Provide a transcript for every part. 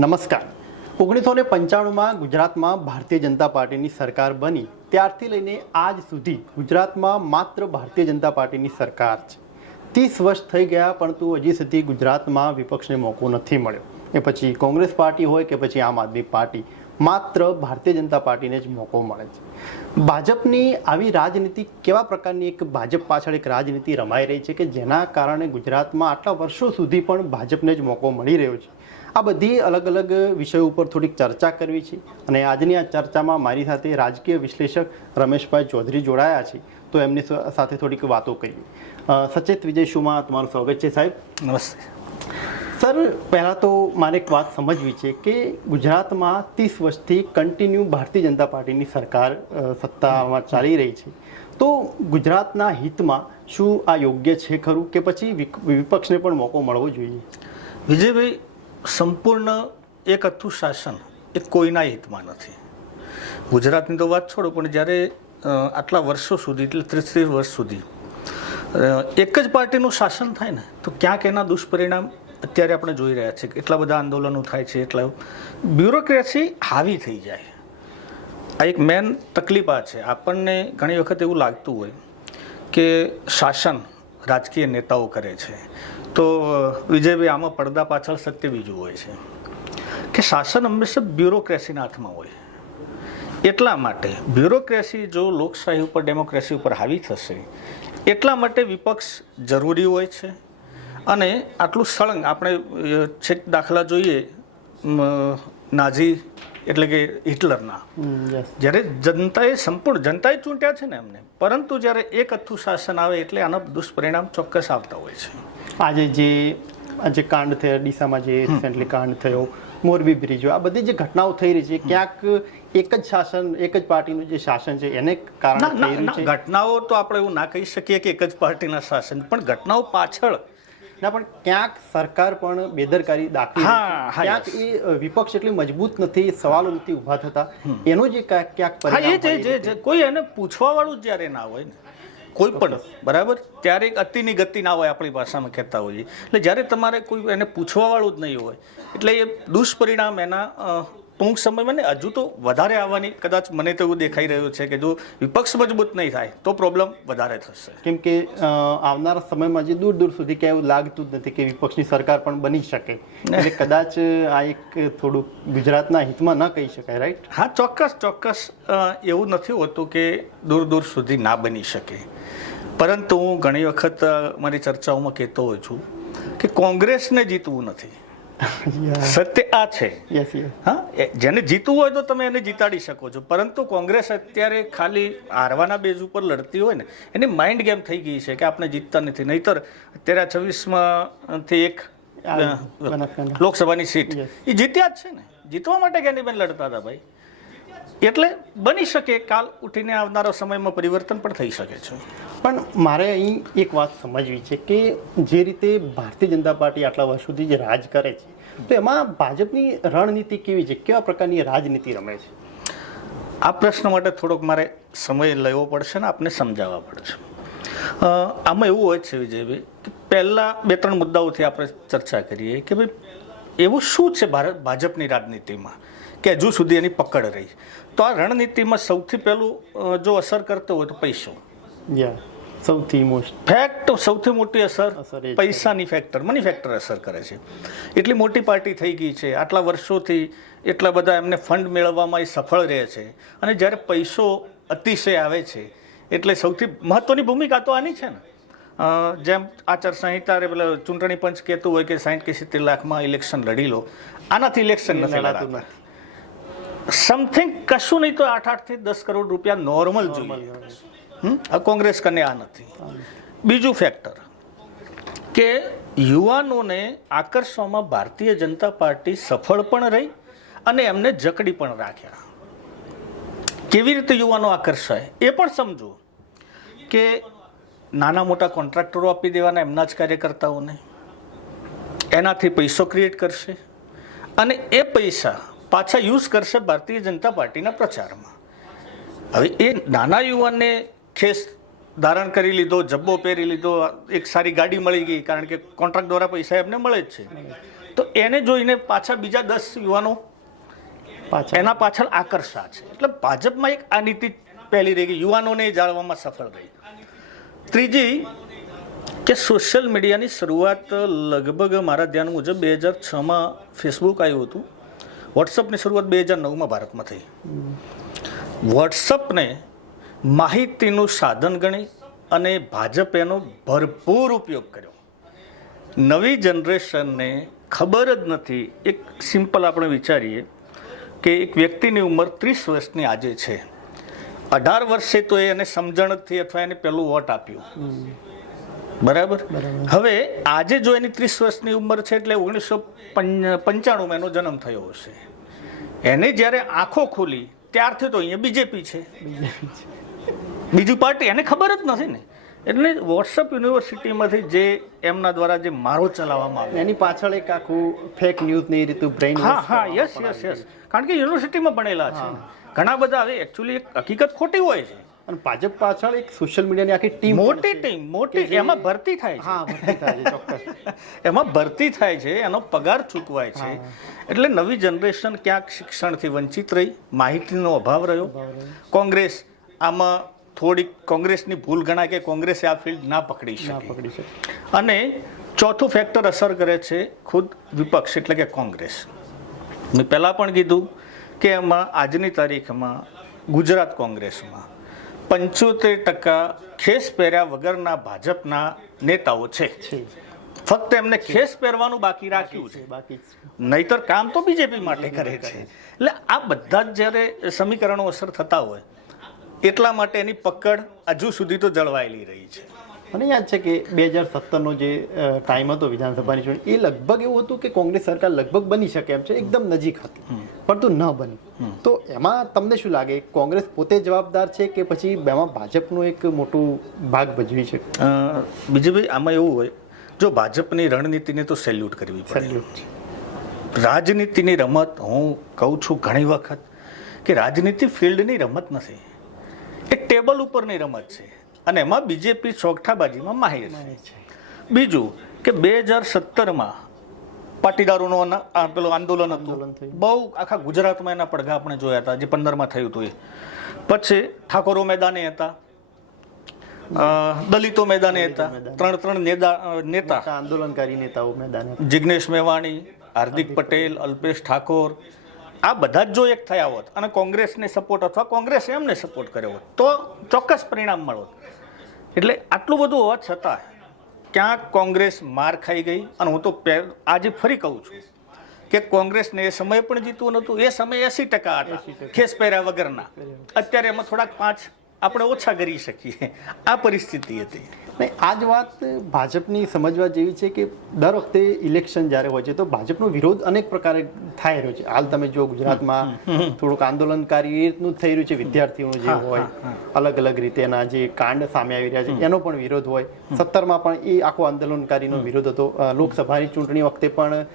નમસ્કાર. 1995માં ગુજરાતમાં ભારતીય જનતા પાર્ટીની સરકાર બની ત્યારથી લઈને આજ સુધી ગુજરાતમાં માત્ર ભારતીય જનતા પાર્ટીની સરકાર છે. 30 વર્ષ થઈ ગયા પરંતુ હજી સુધી ગુજરાતમાં વિપક્ષને મોકો નથી મળ્યો. એ પછી કોંગ્રેસ પાર્ટી હોય કે પછી આમ આદમી પાર્ટી, માત્ર ભારતીય જનતા પાર્ટીને જ મોકો મળે છે. ભાજપની આવી રાજનીતિ કેવા પ્રકારની એક ભાજપ પાછળ એક રાજનીતિ રમાઈ રહી છે કે જેના કારણે ગુજરાતમાં આટલા વર્ષો સુધી પણ ભાજપને જ મોકો મળી રહ્યો છે. આ બધી અલગ અલગ વિષયો ઉપર થોડીક ચર્ચા કરવી છે અને આજની આ ચર્ચામાં મારી સાથે રાજકીય વિશ્લેષક રમેશભાઈ ચૌધરી જોડાયા છે, તો એમની સાથે થોડીક વાતો કરીએ. સચેત વિજય શોમાં તમારું સ્વાગત છે સાહેબ. નમસ્તે સર. પહેલાં તો મારે એક વાત સમજવી છે કે ગુજરાતમાં 30 વર્ષથી કન્ટિન્યુ ભારતીય જનતા પાર્ટીની સરકાર સત્તામાં ચાલી રહી છે, તો ગુજરાતના હિતમાં શું આ યોગ્ય છે ખરું કે પછી વિપક્ષને પણ મોકો મળવો જોઈએ? વિજયભાઈ, સંપૂર્ણ એક અથ્થું શાસન એ કોઈના હિતમાં નથી. ગુજરાતની તો વાત છોડો, પણ જ્યારે આટલા વર્ષો સુધી એટલે 30 વર્ષ સુધી એક જ પાર્ટીનું શાસન થાય ને, તો ક્યાંક એના દુષ્પરિણામ અત્યારે આપણે જોઈ રહ્યા છીએ. એટલા બધા આંદોલનો થાય છે, એટલા બ્યુરોક્રેસી હાવી થઈ જાય. આ એક મેન તકલીફ આ છે. આપણને ઘણી વખત એવું લાગતું હોય કે શાસન રાજકીય નેતાઓ કરે છે, તો વિજયભાઈ આમાં પડદા પાછળ સત્ય બીજું હોય છે કે શાસન હંમેશા બ્યુરોક્રેસીના હાથમાં હોય. એટલા માટે બ્યુરોક્રેસી જો લોકશાહી ઉપર, ડેમોક્રેસી ઉપર હાવી થશે, એટલા માટે વિપક્ષ જરૂરી હોય છે. અને આટલું સળંગ આપણે છેક દાખલા જોઈએ નાઝી એટલે કે હિટલરના, જ્યારે જનતાએ ચૂંટ્યા છે ને એમને, પરંતુ જ્યારે એક અથ્થું શાસન આવે એટલે આના દુષ્પરિણામ ચોક્કસ આવતા હોય છે. આજે કાંડ થયો ડીસામાં, જે રિસેન્ટલી કાંડ થયો, મોરબી બ્રિજો, આ બધી જે ઘટનાઓ થઈ રહી છે, ક્યાંક એક જ શાસન, એક જ પાર્ટીનું જે શાસન છે એને કારણે થઈ રહ્યું છે. ઘટનાઓ તો આપણે એવું ના કહી શકીએ કે એક જ પાર્ટીના શાસન, પણ ઘટનાઓ પાછળ ના, પણ ક્યાંક સરકાર પણ બેદરકારી દાખવી, ક્યાંક એ વિપક્ષ એટલી મજબૂત નથી, સવાલો નથી ઉભા થતા, એનો જે ક્યાંક કોઈ એને પૂછવા વાળું જ્યારે ના હોય ને, કોઈ પણ બરાબર, ત્યારે એક અતિની ગતિ ના હોય, આપણી ભાષામાં કહેતા હોઈએ. એટલે જ્યારે તમારે કોઈ એને પૂછવા વાળું જ નહીં હોય, એટલે એ દુષ્પરિણામ એના ટૂંક સમયમાં ને હજુ તો વધારે આવવાની કદાચ મને તો એવું દેખાઈ રહ્યું છે કે જો વિપક્ષ મજબૂત નહીં થાય તો પ્રોબ્લેમ વધારે થશે. કેમ કે આવનારા સમયમાં જે દૂર દૂર સુધી ક્યાંય એવું લાગતું જ નથી કે વિપક્ષની સરકાર પણ બની શકે, એટલે કદાચ આ એક થોડુંક ગુજરાતના હિતમાં ન કહી શકાય, રાઈટ? હા, ચોક્કસ એવું નથી હોતું કે દૂર દૂર સુધી ના બની શકે. પરંતુ હું ઘણી વખત મારી ચર્ચાઓમાં કહેતો હોઉં છું કે કોંગ્રેસને જીતવું નથી, સત્ય આ છે. હા, જેને જીતવું હોય તો તમે એને જીતાડી શકો છો, પરંતુ કોંગ્રેસ અત્યારે ખાલી હારવાના બેઝ ઉપર લડતી હોય ને, એની માઇન્ડ ગેમ થઈ ગઈ છે કે આપણે જીતતા નથી. નહીતર અત્યારે 26માંથી એક લોકસભાની સીટ એ જીત્યા જ છે ને, જીતવા માટે કેની બેન લડતા હતા ભાઈ. એટલે બની શકે કાલ ઉઠીને આવનારા સમયમાં પરિવર્તન પણ થઈ શકે છે. પણ મારે અહીં એક વાત સમજવી છે કે જે રીતે ભારતીય જનતા પાર્ટી આટલા વર્ષોથી જે રાજ કરે છે, તો એમાં ભાજપની રણનીતિ કેવી છે, કેવા પ્રકારની રાજનીતિ રમે છે? આ પ્રશ્ન માટે થોડોક મારે સમય લેવો પડશે ને આપને સમજાવવા પડશે. આમાં એવું હોય છે વિજયભાઈ કે પહેલાં 2-3 મુદ્દાઓથી આપણે ચર્ચા કરીએ કે ભાઈ એવું શું છે ભાજપની રાજનીતિમાં કે હજુ સુધી એની પકડ રહી. તો આ રણનીતિમાં સૌથી પહેલું જો અસર કરતો હોય તો પૈસો. સૌથી મોટી અસર પૈસાની ફેક્ટર, મની ફેક્ટર અસર કરે છે. એટલી મોટી પાર્ટી થઈ ગઈ છે, આટલા વર્ષોથી એટલા બધા એમને ફંડ મેળવવામાં એ સફળ રહે છે, અને જ્યારે પૈસો અતિશય આવે છે એટલે સૌથી મહત્વની ભૂમિકા તો આની છે ને. જેમ આચારસંહિતા પેલા ચૂંટણી પંચ કહેતું હોય કે 60 કે 70 લાખમાં ઇલેક્શન લડી લો, આનાથી ઇલેક્શન નથી લડાતું. સમથિંગ કશું નહીં તો 8 થી 10 કરોડ રૂપિયા નોર્મલ જોઈએ. કોંગ્રેસ કને આ નથી. બીજું ફેક્ટર કે યુવાનોને આકર્ષવામાં ભારતીય જનતા પાર્ટી સફળ પણ રહી અને એમને જકડી પણ રાખ્યા. કેવી રીતે યુવાનો આકર્ષાય એ પણ સમજો કે નાના મોટા કોન્ટ્રાક્ટરો આપી દેવાના એમના જ કાર્યકર્તાઓને, એનાથી પૈસો ક્રિએટ કરશે અને એ પૈસા પાછા યુઝ કરશે ભારતીય જનતા પાર્ટીના પ્રચારમાં. હવે એ નાના યુવાનને ખેસ ધારણ કરી લીધો, જબ્બો પહેરી લીધો, એક સારી ગાડી મળી ગઈ, કારણ કે કોન્ટ્રાક્ટ દ્વારા પૈસા એમને મળે જ છે, તો એને જોઈને પાછા બીજા 10 યુવાનો એના પાછળ આકર્ષા છે. એટલે ભાજપમાં એક આ નીતિ પહેલી રહી ગઈ, યુવાનોને જાળવામાં સફળ રહી. ત્રીજી કે સોશિયલ મીડિયાની શરૂઆત લગભગ મારા ધ્યાન મુજબ 2006માં ફેસબુક આવ્યું હતું. વોટ્સઅપની શરૂઆત 2009માં ભારતમાં થઈ. વોટ્સઅપને માહિતીનું સાધન ગણી અને ભાજપ એનો ભરપૂર ઉપયોગ કર્યો. નવી જનરેશનને ખબર જ નથી. એક સિમ્પલ આપણે વિચારીએ કે એક વ્યક્તિની ઉંમર 30 વર્ષની આજે છે, 18 વર્ષે તો એને સમજણથી અથવા એને પહેલું વોટ આપ્યું, બરાબર. હવે આજે જો એની 30 વર્ષની ઉંમર છે એટલે 1995માં એનો જન્મ થયો હશે. એને જ્યારે આંખો ખોલી ત્યારથી તો અહીંયા બીજેપી છે, બીજું પાર્ટી એને ખબર જ નથી ને. એટલે વોટ્સઅપ યુનિવર્સિટીમાંથી જે એમના દ્વારા જે મારો ચલાવવામાં આવે એની પાછળ એક આખું ફેક ન્યૂઝની રીતું બ્રેઇન યસ કારણ કે યુનિવર્સિટીમાં ભણેલા છે ઘણા બધા. હવે એકચ્યુઅલી એક હકીકત ખોટી હોય છે અને ભાજપ પાછળ એક સોશિયલ મીડિયાની આખી ટીમ, મોટી એમાં ભરતી થાય છે, એમાં ભરતી થાય છે, એનો પગાર ચૂકવાય છે. એટલે નવી જનરેશન ક્યાંક શિક્ષણથી વંચિત રહી, માહિતીનો અભાવ રહ્યો. કોંગ્રેસ આમાં થોડીક કોંગ્રેસની ભૂલ ગણાય કે કોંગ્રેસે આ ફિલ્ડ ના પકડી શકે. અને ચોથું ફેક્ટર અસર કરે છે ખુદ વિપક્ષ એટલે કે કોંગ્રેસ. મેં પહેલાં પણ કીધું કે એમાં આજની તારીખમાં ગુજરાત કોંગ્રેસમાં 75% ખેસ પહેર્યા વગરના ભાજપના નેતાઓ છે. ફક્ત એમને ખેસ પહેરવાનું બાકી રાખ્યું છે, નહીતર કામ તો બીજેપી માટે કરે છે. એટલે આ બધા જ જ્યારે સમીકરણો અસર થતા હોય એટલા માટે એની પકડ હજુ સુધી તો જળવાયેલી રહી છે. મને યાદ છે કે 2017નો જે ટાઈમ હતો વિધાનસભાની ચૂંટણી, એ લગભગ એવું હતું કે કોંગ્રેસ સરકાર લગભગ બની શકે એમ છે, એકદમ નજીક હતી, પરંતુ ન બની. તો એમાં તમને શું લાગે, કોંગ્રેસ પોતે જવાબદાર છે કે પછી એમાં ભાજપનો એક મોટું ભાગ ભજવી છે? બીજુભાઈ આમાં એવું હોય, જો ભાજપની રણનીતિને તો સેલ્યુટ કરવી પડે. રાજનીતિની રમત, હું કહું છું ઘણી વખત કે રાજનીતિ ફિલ્ડની રમત નથી, એ ટેબલ ઉપરની રમત છે. અને એમાં બીજેપી ચોકઠાબાજીમાં માહિર છે. બીજું કે 2017માં પાટીદારોનું પેલું આંદોલન હતું, બહુ આખા ગુજરાતમાં એના પડઘા આપણે જોયા હતા, જે 15માં થયું હતું એ. પછી ઠાકોરો મેદાને હતા, દલિતો મેદાને હતા, ત્રણ નેતા આંદોલનકારી નેતાઓ મેદાને, જિગ્નેશ મેવાણી, હાર્દિક પટેલ, અલ્પેશ ઠાકોર, આ બધા જ જો એક થયા હોત અને કોંગ્રેસને સપોર્ટ અથવા કોંગ્રેસે એમને સપોર્ટ કર્યો હોત તો ચોક્કસ પરિણામ મળોત. એટલે આટલું બધું હોવા છતાં ક્યાંક કોંગ્રેસ માર ખાઈ ગઈ. અને હું તો આજે ફરી કહું છું કે કોંગ્રેસને એ સમયે પણ જીતવું નહોતું, એ સમયે 80% હતા ખેસ પહેર્યા વગરના. અત્યારે એમાં થોડાક 5 આપણે ઓછા કરી શકીએ, આ પરિસ્થિતિ હતી. નહીં, આ જ વાત ભાજપની સમજવા જેવી છે કે દર વખતે ઇલેક્શન જ્યારે હોય છે તો ભાજપનો વિરોધ અનેક પ્રકારે થઈ રહ્યો છે. હાલ તમે જો ગુજરાતમાં થોડુંક આંદોલનકારી એ રીતનું થઈ રહ્યું છે, વિદ્યાર્થીઓનું જે હોય અલગ અલગ રીતે એના જે કાંડ સામે આવી રહ્યા છે એનો પણ વિરોધ હોય. 17માં પણ એ આખો આંદોલનકારીનો વિરોધ હતો. લોકસભાની ચૂંટણી વખતે પણ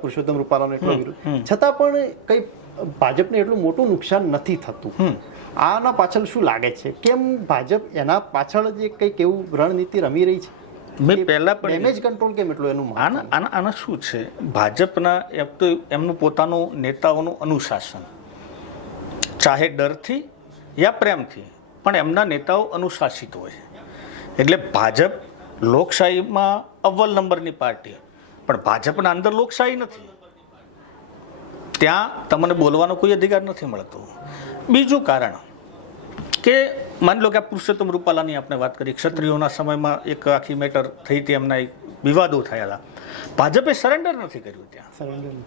પુરુષોત્તમ રૂપાલાનો એટલો વિરોધ, છતાં પણ કંઈ ભાજપને એટલું મોટું નુકસાન નથી થતું. આના પાછળ શું લાગે છે, કેમ ભાજપ એના પાછળ જે કંઈક એવું રણનીતિ રમી રહી છે? મેં પહેલા પણ ડેમેજ કંટ્રોલ કેમ એટલું એનું? આના શું છે, ભાજપના એક તો એમનું પોતાનું નેતાઓનું અનુશાસન, ચાહે ડરથી યા પ્રેમથી, પણ એમના નેતાઓ અનુશાસિત હોય. એટલે ભાજપ લોકશાહીમાં અવ્વલ નંબરની પાર્ટી, પણ ભાજપના અંદર લોકશાહી નથી, ત્યાં તમને બોલવાનો કોઈ અધિકાર નથી મળતો. બીજું કારણ કે માની લો કે આ પુરુષોત્તમ રૂપાલાની આપણે વાત કરી, ક્ષત્રિયોના સમયમાં એક આખી મેટર થઈ હતી, એમના એક વિવાદો થયા હતા. ભાજપે સરેન્ડર નથી કર્યું ત્યાં,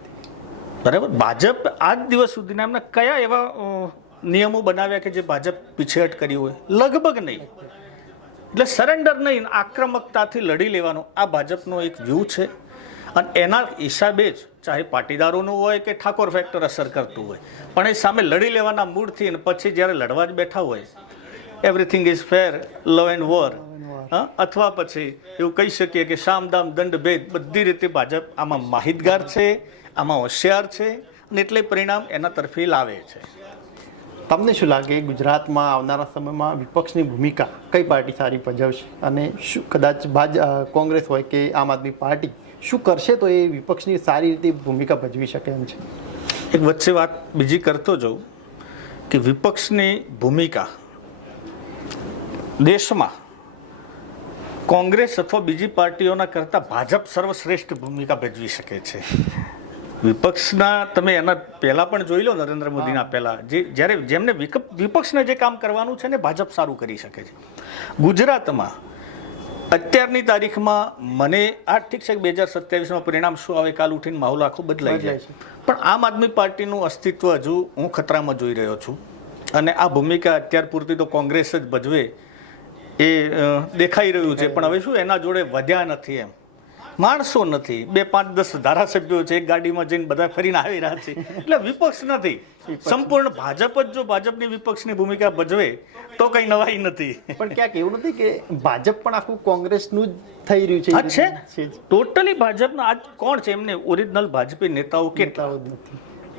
બરાબર. ભાજપ આજ દિવસ સુધીના એમના કયા એવા નિયમો બનાવ્યા કે જે ભાજપ પીછેહટ કરી હોય? લગભગ નહીં. એટલે સરેન્ડર નહીં, આક્રમકતાથી લડી લેવાનો આ ભાજપનો એક વ્યૂ છે. અને એના હિસાબે જ ચાહે પાટીદારોનું હોય કે ઠાકોર ફેક્ટર અસર કરતું હોય, પણ એ સામે લડી લેવાના મૂડથી અને પછી જ્યારે લડવા જ બેઠા હોય, everything is fair, love and war, અથવા પછી એવું કહી શકીએ કે સામ દામ દંડ ભેદ, બધી રીતે ભાજપ આમાં માહિતગાર છે, આમાં હોશિયાર છે, અને એટલે પરિણામ એના તરફી લાવે છે. તમને શું લાગે ગુજરાતમાં આવનારા સમયમાં વિપક્ષની ભૂમિકા કઈ પાર્ટી સારી ભજવશે? અને શું કદાચ કોંગ્રેસ હોય કે આમ આદમી પાર્ટી શું કરશે તો એ વિપક્ષની સારી રીતે ભૂમિકા ભજવી શકે એમ છે? એક વચ્ચે વાત બીજી કરતો જાઉં કે વિપક્ષની ભૂમિકા દેશમાં કોંગ્રેસ અથવા બીજી પાર્ટીઓના કરતાં ભાજપ સર્વશ્રેષ્ઠ ભૂમિકા ભજવી શકે છે. વિપક્ષના તમે એના પહેલાં પણ જોઈ લો, નરેન્દ્ર મોદીના પહેલાં જ્યારે જેમને વિપક્ષને જે કામ કરવાનું છે ને ભાજપ સારું કરી શકે છે. ગુજરાતમાં અત્યારની તારીખમાં મને આ ઠીક છે 2027માં પરિણામ શું આવે, કાલ ઉઠીને માહોલ આખો બદલાઈ જાય છે, પણ આમ આદમી પાર્ટીનું અસ્તિત્વ હજુ હું ખતરામાં જોઈ રહ્યો છું. અને આ ભૂમિકા અત્યાર પૂરતી તો કોંગ્રેસ જ ભજવે એ દેખાઈ રહ્યું છે. પણ હવે શું એના જોડે વધ્યા નથી, એમ માણસો નથી, 2, 5, 10 ધારાસભ્યો છે, એક ગાડીમાં જઈને બધા ફરીને આવી રહ્યા છે, એટલે વિપક્ષ નથી. સંપૂર્ણ ભાજપ જ જો ભાજપની વિપક્ષની ભૂમિકા ભજવે તો કઈ નવાઈ નથી. પણ ક્યાંક એવું નથી કે ભાજપ પણ આખું કોંગ્રેસનું જ થઈ રહ્યું છે? હા છે, ટોટલી ભાજપના. આજ કોણ છે એમને ઓરિજિનલ ભાજપી નેતાઓ કેટલા નથી,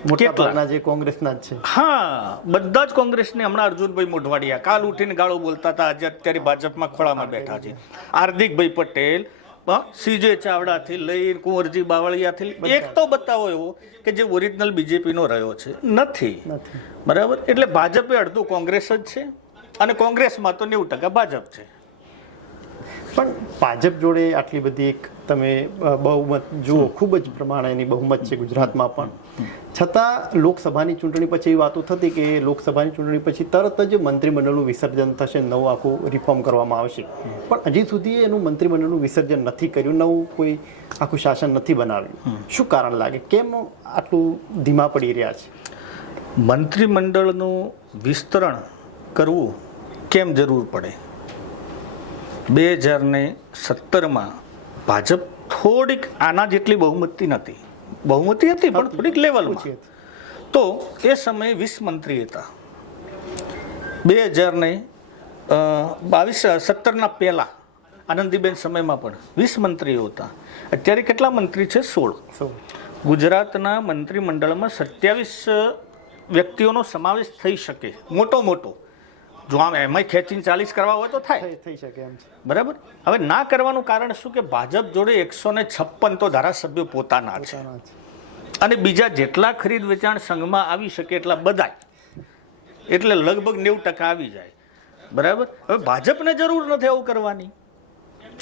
મોટા ભાગના જે કોંગ્રેસના જ છે. હા, બધા જ કોંગ્રેસને. હમણાં અર્જુનભાઈ મોઢવાડિયા કાલ ઉઠીને ગાળો બોલતા હતા, આજે અત્યારે ભાજપમાં ખોળામાં બેઠા છે. હાર્દિકભાઈ પટેલ, સીજે ચાવડાથી લઈને કુંવરજી બાવળિયાથી, એક તો બતાવો એવો કે જે ઓરિજિનલ બીજેપીનો રહ્યો છે? નથી. બરાબર. એટલે ભાજપે અડધું કોંગ્રેસ જ છે અને કોંગ્રેસમાં તો 90% ભાજપ છે. પણ ભાજપ જોડે આટલી બધી એક તમે બહુમત જુઓ, ખૂબ જ પ્રમાણેની બહુમત છે ગુજરાતમાં પણ, છતાં લોકસભાની ચૂંટણી પછી એવી વાતો થતી કે લોકસભાની ચૂંટણી પછી તરત જ મંત્રીમંડળનું વિસર્જન થશે, નવું આખું રિફોર્મ કરવામાં આવશે. પણ હજી સુધી એનું મંત્રીમંડળનું વિસર્જન નથી કર્યું, નવું કોઈ આખું શાસન નથી બનાવ્યું. શું કારણ લાગે, કેમ આટલું ધીમા પડી રહ્યા છે? મંત્રીમંડળનું વિસ્તરણ કરવું કેમ જરૂર પડે? 2017માં ભાજપ થોડીક આના જેટલી બહુમતી નથી, બહુમતી હતી પણ થોડીક લેવલમાં. તો એ સમયે 20 મંત્રી હતા. 2017ના પહેલા આનંદીબેન સમયમાં પણ 20 મંત્રીઓ હતા. અત્યારે કેટલા મંત્રી છે? 16. ગુજરાતના મંત્રીમંડળમાં 27 વ્યક્તિઓનો સમાવેશ થઈ શકે, મોટો. જો આમ એમાં ખેંચીને 40 કરવા હોય તો થઈ શકે એમ છે. બરાબર. હવે ના કરવાનું કારણ શું કે ભાજપ જોડે 156 તો ધારાસભ્યો પોતાના છે અને બીજા જેટલા ખરીદ વેચાણ સંઘમાં આવી શકે એટલા બધા, એટલે લગભગ 90% આવી જાય. બરાબર. હવે ભાજપને જરૂર નથી આવું કરવાની,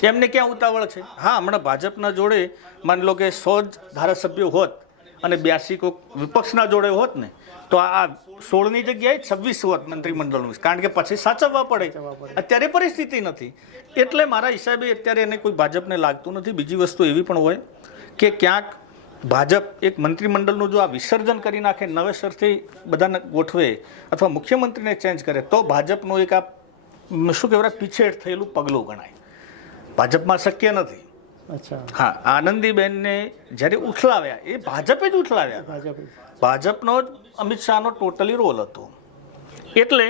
એમને ક્યાં ઉતાવળ છે? હા, હમણાં ભાજપના જોડે માની લો કે 100 ધારાસભ્યો હોત અને 82 વિપક્ષના જોડે હોત ને, તો આ 16ની જગ્યાએ 26 હોત મંત્રીમંડળનું, કારણ કે પછી સાચવવા પડે. અત્યારે પરિસ્થિતિ નથી, એટલે મારા હિસાબે અત્યારે એને કોઈ ભાજપને લાગતું નથી. બીજી વસ્તુ એવી પણ હોય કે ક્યાંક ભાજપ એક મંત્રીમંડળનું જો આ વિસર્જન કરી નાખે, નવેસરથી બધાને ગોઠવે અથવા મુખ્યમંત્રીને ચેન્જ કરે, તો ભાજપનું એક આ શું કહેવાય પીછેડ થયેલું પગલું ગણાય. ભાજપમાં શક્ય નથી. હા, આનંદીબેનને જ્યારે ઉઠલાવ્યા, એ ભાજપે જ ઉઠલાવ્યા. ભાજપનો જ અમિત શાહનો ટોટલી રોલ હતો. એટલે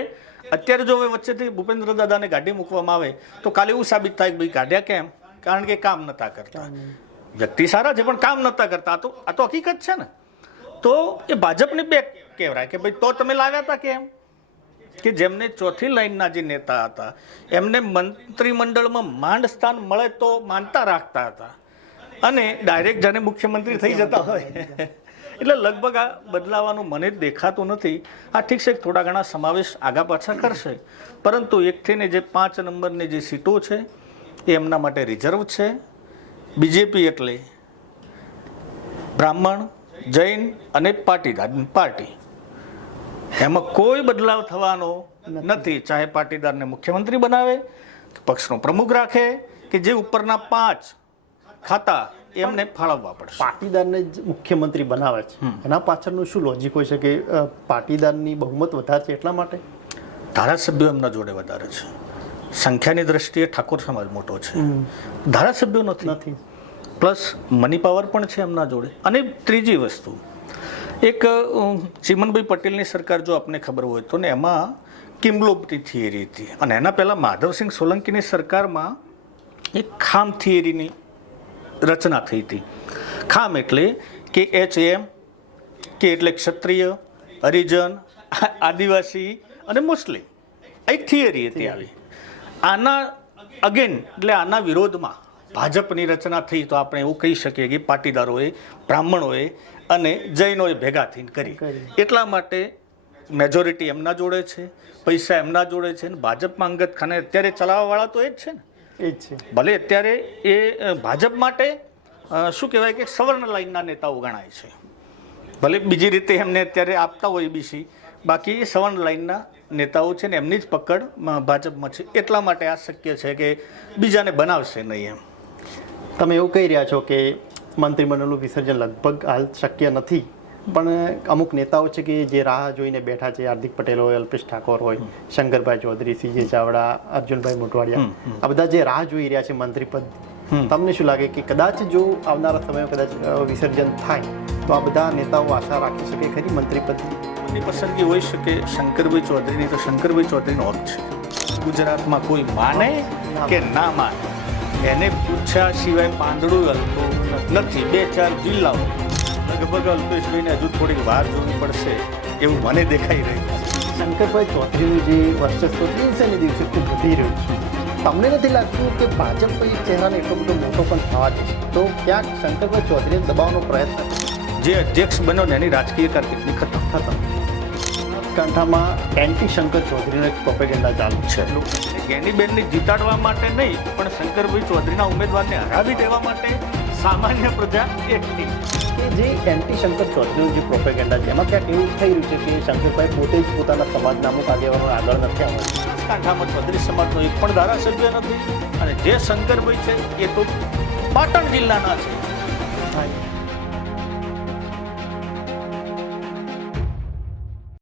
અત્યારે જો હવે વચ્ચેથી ભૂપેન્દ્ર દાદાને ગાડી મૂકવામાં આવે તો કાલે એવું સાબિત થાય કે ભાઈ કાઢ્યા કેમ? કારણ કે કામ નતા કરતા. વ્યક્તિ સારા છે પણ કામ નતા કરતા. આ તો હકીકત છે ને. તો એ ભાજપની બેક કહેવાય કે ભાઈ તો તમે લાવ્યા હતા કેમ? કે જેમને ચોથી લાઈનના જે નેતા હતા એમને મંત્રીમંડળમાં માંડ સ્થાન મળે તો માનતા રાખતા હતા અને ડાયરેક્ટ જાણે મુખ્યમંત્રી થઈ જતા હોય. એટલે લગભગ આ બદલાવાનું મને જ દેખાતું નથી. આ ઠીક છે, થોડા ઘણા સમાવેશ આગા પાછા કરશે, પરંતુ એકથી ને જે 5 નંબરની જે સીટો છે એ એમના માટે રિઝર્વ છે. બીજેપી એટલે બ્રાહ્મણ, જૈન અને પાટીદાર પાર્ટી, એમાં કોઈ બદલાવ થવાનો નથી. ચાહે પાટીદારને મુખ્યમંત્રી બનાવે, પક્ષનો પ્રમુખ રાખે, કે જે ઉપરના 5 ખાતા એમને ફાળવવા પડશે. પાટીદારને જ મુખ્યમંત્રી બનાવે છે, એના પાછળનું શું લોજિક હોય છે? કે પાટીદારની બહુમત વધારે છે એટલા માટે? ધારાસભ્યો એમના જોડે વધારે છે. સંખ્યાની દ્રષ્ટિએ ઠાકોર સમાજ મોટો છે, ધારાસભ્યો નથી. પ્લસ મની પાવર પણ છે એમના જોડે. અને ત્રીજી વસ્તુ, એક ચીમનભાઈ પટેલની સરકાર જો આપને ખબર હોય તો ને, એમાં કિમ્બલોબની થિયરી હતી અને એના પહેલાં માધવસિંહ સોલંકીની સરકારમાં એક ખામ થિયરીની રચના થઈ હતી. ખામ એટલે કે HM, કે એટલે ક્ષત્રિય, હરિજન, આદિવાસી અને મુસ્લિમ, એક થિયરી હતી આવી. આના અગેન એટલે આના વિરોધમાં ભાજપની રચના થઈ તો આપણે એવું કહી શકીએ કે પાટીદારોએ, બ્રાહ્મણોએ અને જૈનોએ ભેગા થઈને કરી. એટલા માટે મેજોરિટી એમના જોડે છે, પૈસા એમના જોડે છે, અને ભાજપમાં અંગત ખાને અત્યારે ચલાવવાવાળા તો એ જ છે ને. એ જ છે. ભલે અત્યારે એ ભાજપ માટે શું કહેવાય કે સવર્ણ લાઈનના નેતાઓ ગણાય છે, ભલે બીજી રીતે એમને અત્યારે આપતા હોય બીસી, બાકી એ સવર્ણ લાઈનના નેતાઓ છે ને એમની જ પકડ ભાજપમાં છે. એટલા માટે આ શક્ય છે કે બીજાને બનાવશે નહીં એમ. તમે એવું કહી રહ્યા છો કે મંત્રીમંડળનું વિસર્જન લગભગ હાલ શક્ય નથી, પણ અમુક નેતાઓ છે કે જે રાહ જોઈને બેઠા છે, હાર્દિક પટેલ હોય, અલ્પેશ ઠાકોર હોય, શંકરભાઈ ચૌધરી, સીજે ચાવડા, અર્જુનભાઈ મોઢવાડિયા, આ બધા જે રાહ જોઈ રહ્યા છે મંત્રીપદ, તમને શું લાગે કે કદાચ જો આવનારા સમયમાં કદાચ વિસર્જન થાય તો આ બધા નેતાઓ આશા રાખી શકે ખરી મંત્રીપદની? કોની પસંદગી હોઈ શકે? શંકરભાઈ ચૌધરીની તો શંકરભાઈ ચૌધરીનો હક છે. ગુજરાતમાં કોઈ માને કે ના માને એને પૂછ્યા સિવાય પાંદડું હલતું નથી. 2-4 જિલ્લાઓ લગભગ અલ્પેશભાઈને હજુ થોડીક વાર જોવી પડશે એવું મને દેખાઈ રહ્યું છે. શંકરભાઈ ચૌધરીનું જે વર્ચસ્વ દિવસે ને દિવસે ખૂબ વધી રહ્યું છે, તમને નથી લાગતું કે ભાજપ એક ચહેરાને એટલો બધો મોટો પણ થવા દે તો ક્યાંક શંકરભાઈ ચૌધરીને દબાવવાનો પ્રયત્ન? જે અધ્યક્ષ બન્યો ને એની રાજકીય કારકિર્દી ખતમ. બનાસકાંઠામાં એન્ટી શંકર ચૌધરીનો એક પ્રોપેગેન્ડા ચાલુ છે. ગેનીબેનને જીતાડવા માટે નહીં, પણ શંકરભાઈ ચૌધરીના ઉમેદવારને હરાવી દેવા માટે સામાન્ય પ્રજા એકઠી. કે જે એન્ટી શંકર ચૌધરીનો જે પ્રોપેગેન્ડા છે એમાં ક્યાંક એવું થઈ રહ્યું છે કે શંકરભાઈ પોતે જ પોતાના સમાજના અમુક આગેવાનો આગળ નથી આવતા. બનાસકાંઠામાં ચૌધરી સમાજનો એક પણ ધારાસભ્ય નથી, અને જે શંકરભાઈ છે એ તો પાટણ જિલ્લાના છે.